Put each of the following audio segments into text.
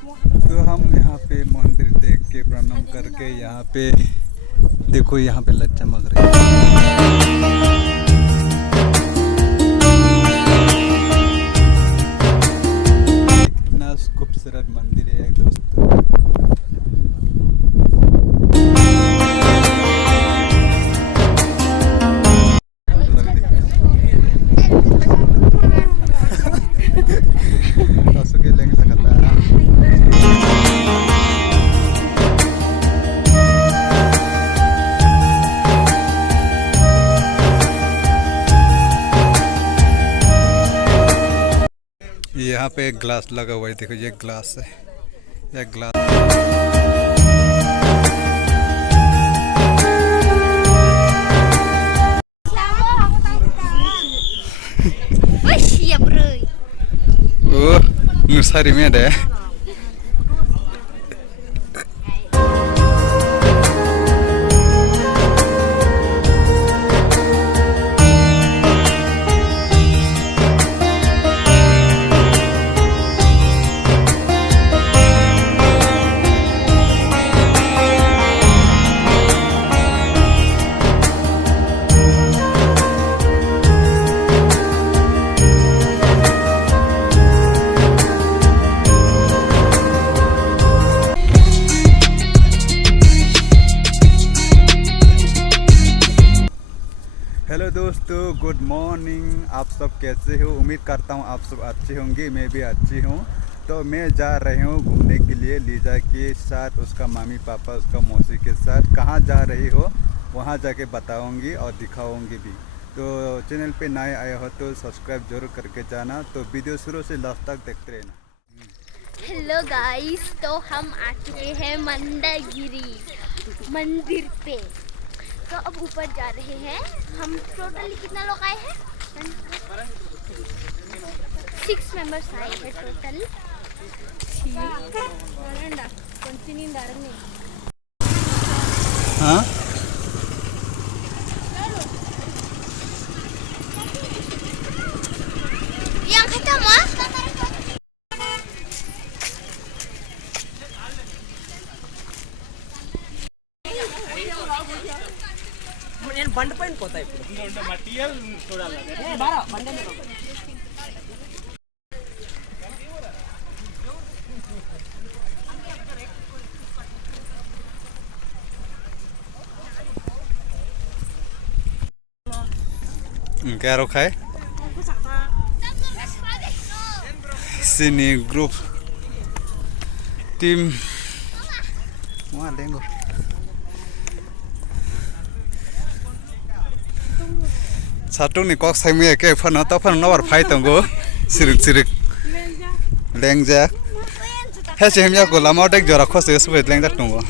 तो हम यहाँ पे मंदिर देख के प्रणाम करके यहाँ पे देखो, यहाँ पे लाइट चमक रही है। इतना खूबसूरत मंदिर है दोस्तों। यहाँ पे एक ग्लास लगा हुआ है, देखो ये ग्लास है, ये ग्लास। ओह, नुसारी में दे। हेलो दोस्तों, गुड मॉर्निंग। आप सब कैसे हो? उम्मीद करता हूँ आप सब अच्छे होंगे, मैं भी अच्छी हूँ। तो मैं जा रही हूँ घूमने के लिए लीजा के साथ, उसका मम्मी पापा, उसका मौसी के साथ। कहाँ जा रही हो वहाँ जाके बताऊँगी और दिखाऊँगी भी। तो चैनल पे नए आए हो तो सब्सक्राइब जरूर करके जाना। तो वीडियो शुरू से लास्ट तक देखते रहना। हेलो गाइस, तो हम आ चुके हैं मंदारगिरी मंदिर पे। तो अब ऊपर जा रहे हैं हम। टोटल कितना लोग आए हैं? 6 मेंबर्स आए हैं टोटल। हाँ, yang kata mah నేను బండి పైన పోతా ఇప్పుడు మటీరియల్ చూడాలి బారా బండి क्या रखा है? Sini grup tim wah lengo satu ni kok sai me ke phana ta phana nawar phai tongo sirik sirik lengja he che hemya ko lama tek jora khose subet lengja tongo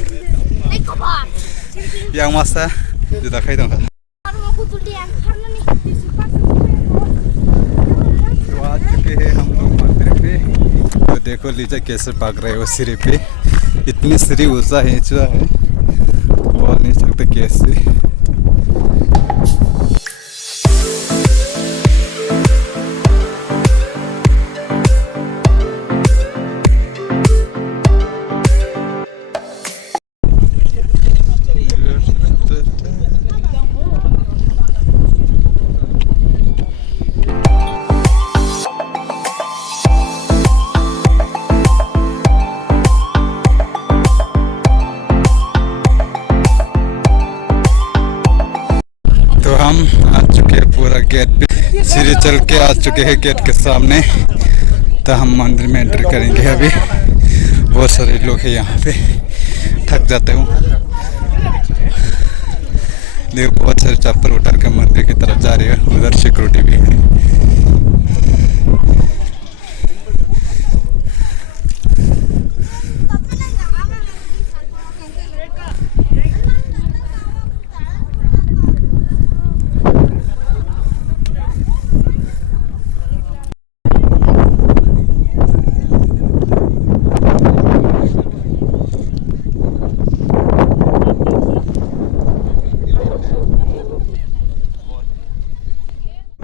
yang masa juda khai tonga। तो देखो Lisa कैसे भाग रहे हो सिरे पे। इतनी सिरी ऊंचा है, बोल नहीं सकते कैसे। हम आ चुके हैं पूरा गेट पे, सीढ़ी चल के आ चुके हैं गेट के सामने। तो हम मंदिर में एंटर करेंगे अभी। बहुत सारे लोग हैं यहाँ पे, थक जाते हूँ। देखो बहुत सारे चप्पल उतार के मंदिर की तरफ जा रहे हैं। उधर सिक्योरिटी भी है।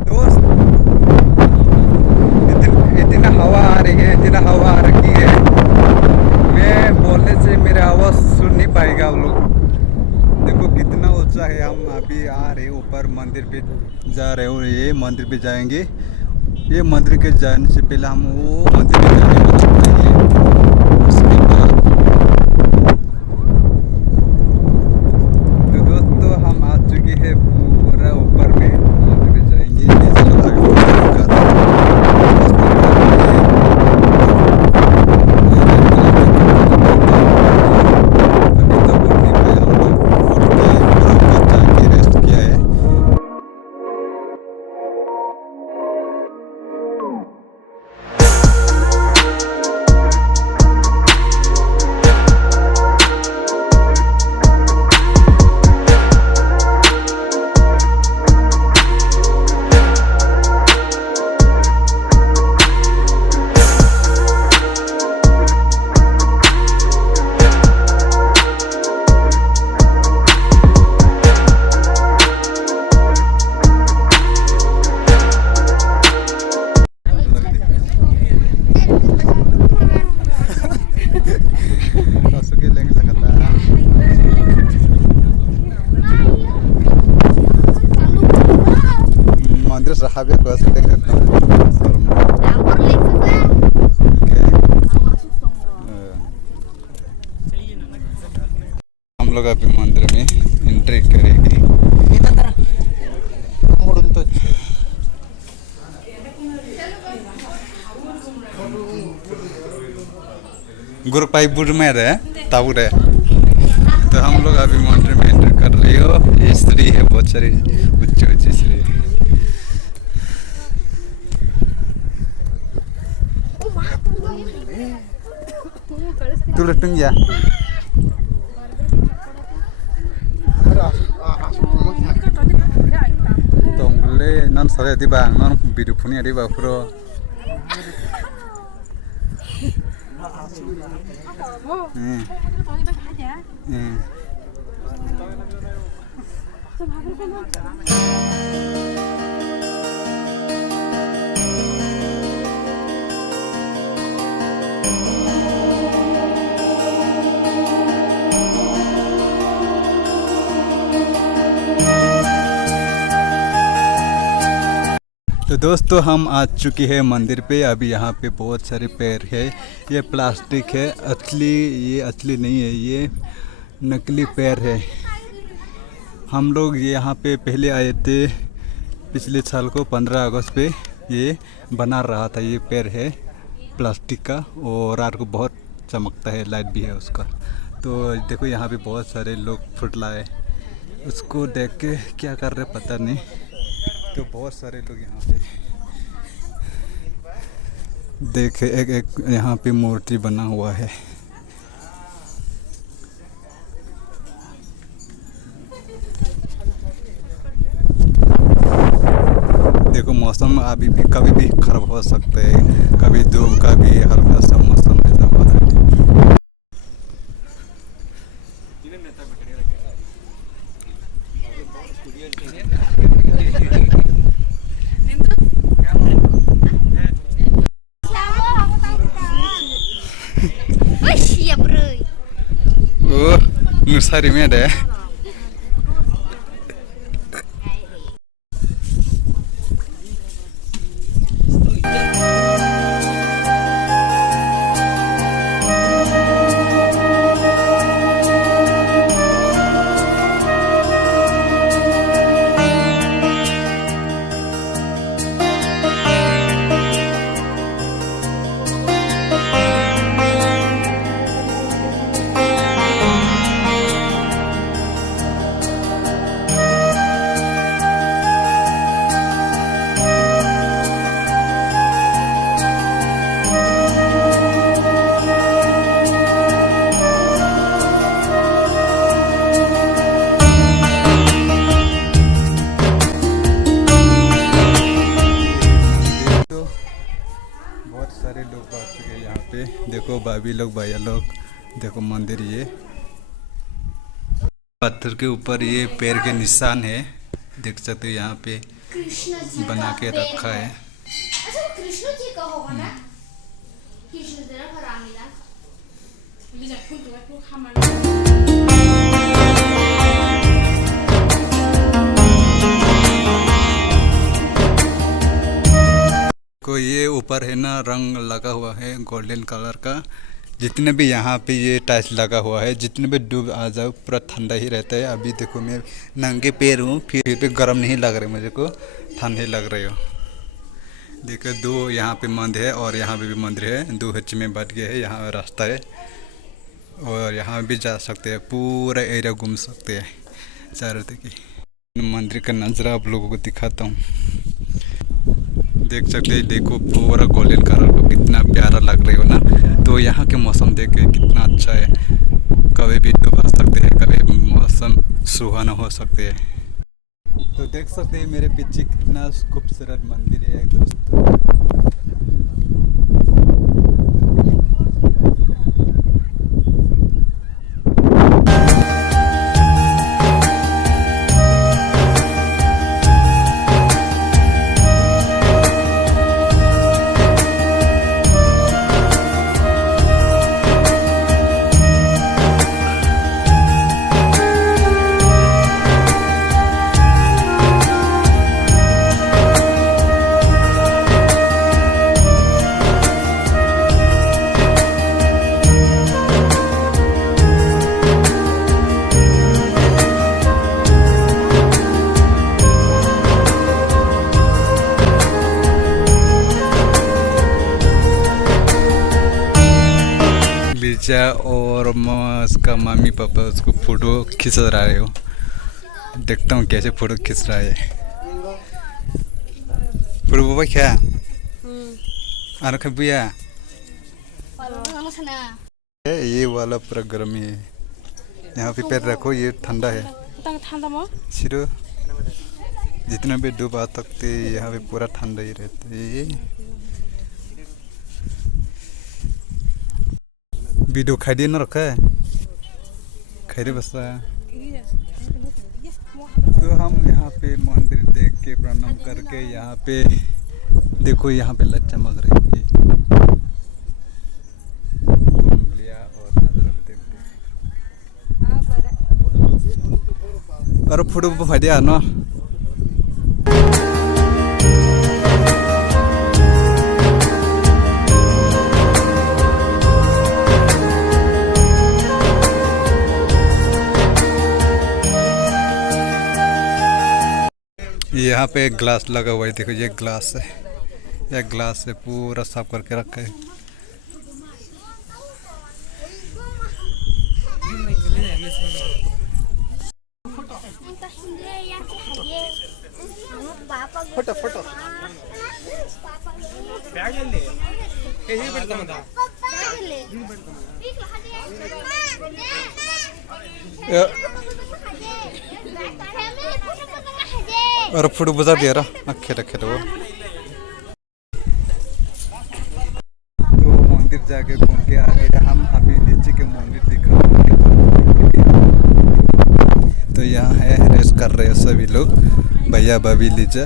दोस्त अभी आ रहे ऊपर मंदिर पे जा रहे हो। ये मंदिर पे जाएंगे। ये मंदिर के जाने से पहले हम वो मंदिर पे जाने वाला चाहिए। उसके बाद तो दोस्तों हम आ चुके हैं पूरा ऊपर में। मंदिर पे जाएंगे। ये चलो आगे मंदिर साहब हम लोग अभी मंदिर में एंट्री करेंगे। गुरु पाई बुढ़ में रहे ताऊ रहे। तो हम लोग अभी मंदिर में एंटर कर रहे हो। ये स्त्री है, बहुत सारी ऊंची ऊंची स्त्री। तू लटूंग जा तोंगले नन सरे दिबा नन बिरुफुनी दिबा पुरो तो दोस्तों हम आ चुके हैं मंदिर पे। अभी यहाँ पे बहुत सारे पैर है। ये प्लास्टिक है, असली ये असली नहीं है, ये नकली पैर है। हम लोग यहाँ पे पहले आए थे पिछले साल को 15 अगस्त पे। ये बना रहा था। ये पैर है प्लास्टिक का और रात को बहुत चमकता है, लाइट भी है उसका। तो देखो यहाँ पे बहुत सारे लोग फुटलाए उसको देख के क्या कर रहे पता नहीं। तो बहुत सारे लोग यहाँ पे देखे। एक यहाँ पे मूर्ति बना हुआ है। देखो मौसम अभी भी कभी भी खराब हो सकता है, कभी धूप का भी हल्का सा मौसम ऐसा हो रहा है। Oh, nusari mi ada ya? देखो भाभी लोग भैया लोग, देखो मंदिर ये पत्थर के ऊपर ये पैर के निशान है, देख सकते हो यहाँ पे बना के रखा है। अच्छा कृष्ण जी का होगा ना, कृष्ण जी ना फरामिला ले जा फुल तो वो खामा देखो ये ऊपर है ना रंग लगा हुआ है गोल्डन कलर का। जितने भी यहाँ पे ये टाइल्स लगा हुआ है, जितने भी डूब आ जाओ पूरा ठंडा ही रहता है। अभी देखो मैं नंगे पैर हूँ, फिर भी गर्म नहीं लग रहा मुझे को, ठंड ही लग रही हो। देखो दो यहाँ पे मंदिर है और यहाँ पे भी मंदिर है, दो हिस्से में बट गए है। यहाँ रास्ता है और यहाँ भी जा सकते हैं, पूरा एरिया घूम सकते हैं चारों तरफ। मंदिर का नज़ारा आप लोगों को दिखाता हूँ, देख सकते हैं। देखो पूरा गोल्डन कलर को कितना प्यारा लग रही हो ना। तो यहाँ के मौसम देख के कितना अच्छा है, कभी भी डूबा सकते हैं, कभी मौसम सुहाना हो सकते हैं। तो देख सकते हैं मेरे पीछे कितना खूबसूरत मंदिर है दोस्तों। और उसका मम्मी पापा उसको फोटो खींच रहे हो। देखता हूँ कैसे फोटो खींच रहा है। फोटो पापा क्या आरो खबिया ये वाला पूरा गर्मी है। यहाँ पे पैर रखो, ये ठंडा है। सिरो जितना भी डूब आ सकते यहाँ पे पूरा ठंडा ही रहता है। वीडियो खाई दिए ना रखा है, खाई दे बस। तो हम यहाँ पे मंदिर देख के प्रणाम करके यहाँ पे देखो, यहाँ पे लाइट चमक रही है, घूम लिया और नज़ारा देख लिया। और फोटो भाई दिया ना। यहाँ पे एक ग्लास लगा हुआ है, देखो ये ग्लास है, ये ग्लास से पूरा साफ करके रखा है। फोटो फोटो और फोटो बजा दिया रहा खेल खेल वो। तो मंदिर जाके घूम के आगे हम अभी नीचे के मंदिर दिखाएंगे। तो यहाँ है रेस्ट कर रहे हैं सभी लोग, भैया भाभी लीजिए।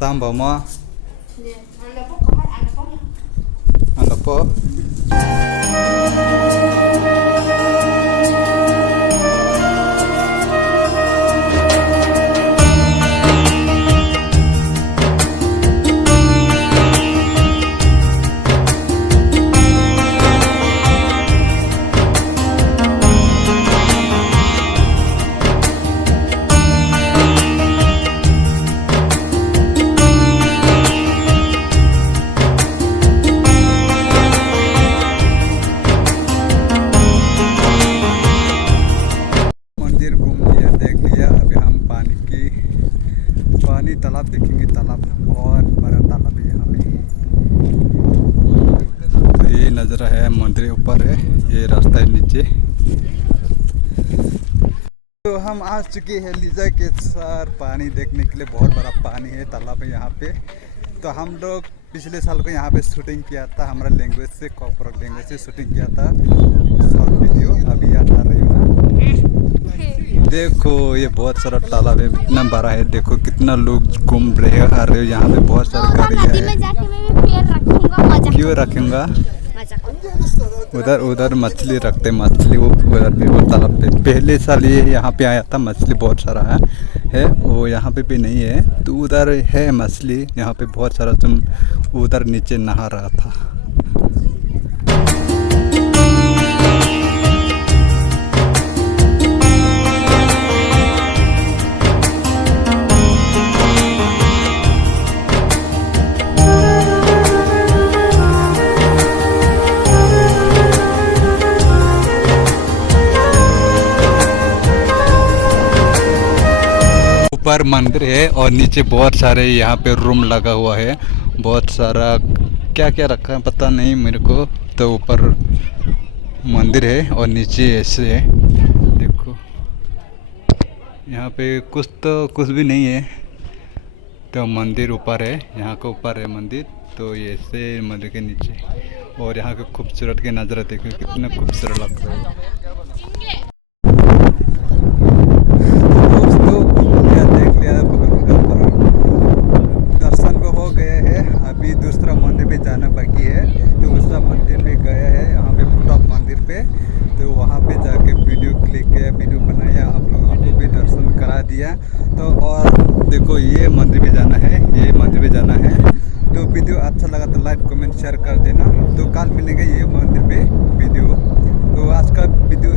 Tambah mah, anda po. तालाब देखेंगे, तालाब बहुत बड़ा तालाब है यहाँ पे। तो ये नज़ारा है, मंदिर ऊपर है, ये रास्ता है नीचे। तो हम आ चुके हैं लीजा के साथ पानी देखने के लिए। बहुत बड़ा पानी है, तालाब है यहाँ पे। तो हम लोग पिछले साल को यहाँ पे शूटिंग किया था, हमारा लैंग्वेज से कॉर्पोरेट लैंग्वेज से शूटिंग किया था शॉर्ट वीडियो। अभी याद आ रही हूँ ना। देखो ये बहुत सारा तालाब है, इतना बड़ा है। देखो कितना लोग घूम रहे हैं, आ रहे हो। यहाँ पे बहुत सारी गाड़ियाँ नदी में हैं। जाके मैं भी पैर रखूंगा, मजा क्यों रखूंगा? मजा करूंगा। उधर मछली रखते, मछली वो उधर पे वो तालाब पे। पहले साल ये यहाँ पे आया था, मछली बहुत सारा है वो यहाँ पे भी नहीं है। तो उधर है मछली, यहाँ पे बहुत सारा। तुम उधर नीचे नहा रहा था। ऊपर मंदिर है और नीचे बहुत सारे यहाँ पे रूम लगा हुआ है। बहुत सारा क्या क्या रखा है पता नहीं मेरे को। तो ऊपर मंदिर है और नीचे ऐसे है। देखो यहाँ पे कुछ भी नहीं है। तो मंदिर ऊपर है, यहाँ का ऊपर है मंदिर। तो ये ऐसे मंदिर के नीचे। और यहाँ के खूबसूरत के नज़ारा देखो कितना खूबसूरत लग रहा है। दर्शन को हो गए हैं, अभी दूसरा मंदिर पे जाना बाकी है। तो दूसरा मंदिर पे गए हैं, यहाँ पे टॉप मंदिर पे। तो वहाँ पे जाके वीडियो क्लिक किया, वीडियो बनाया, आप लोगों को भी दर्शन करा दिया। तो और देखो ये मंदिर पे जाना है, ये मंदिर पे जाना है। तो वीडियो अच्छा लगा तो लाइक कमेंट शेयर कर देना। तो कल मिलेंगे ये मंदिर पे वीडियो। तो आज का वीडियो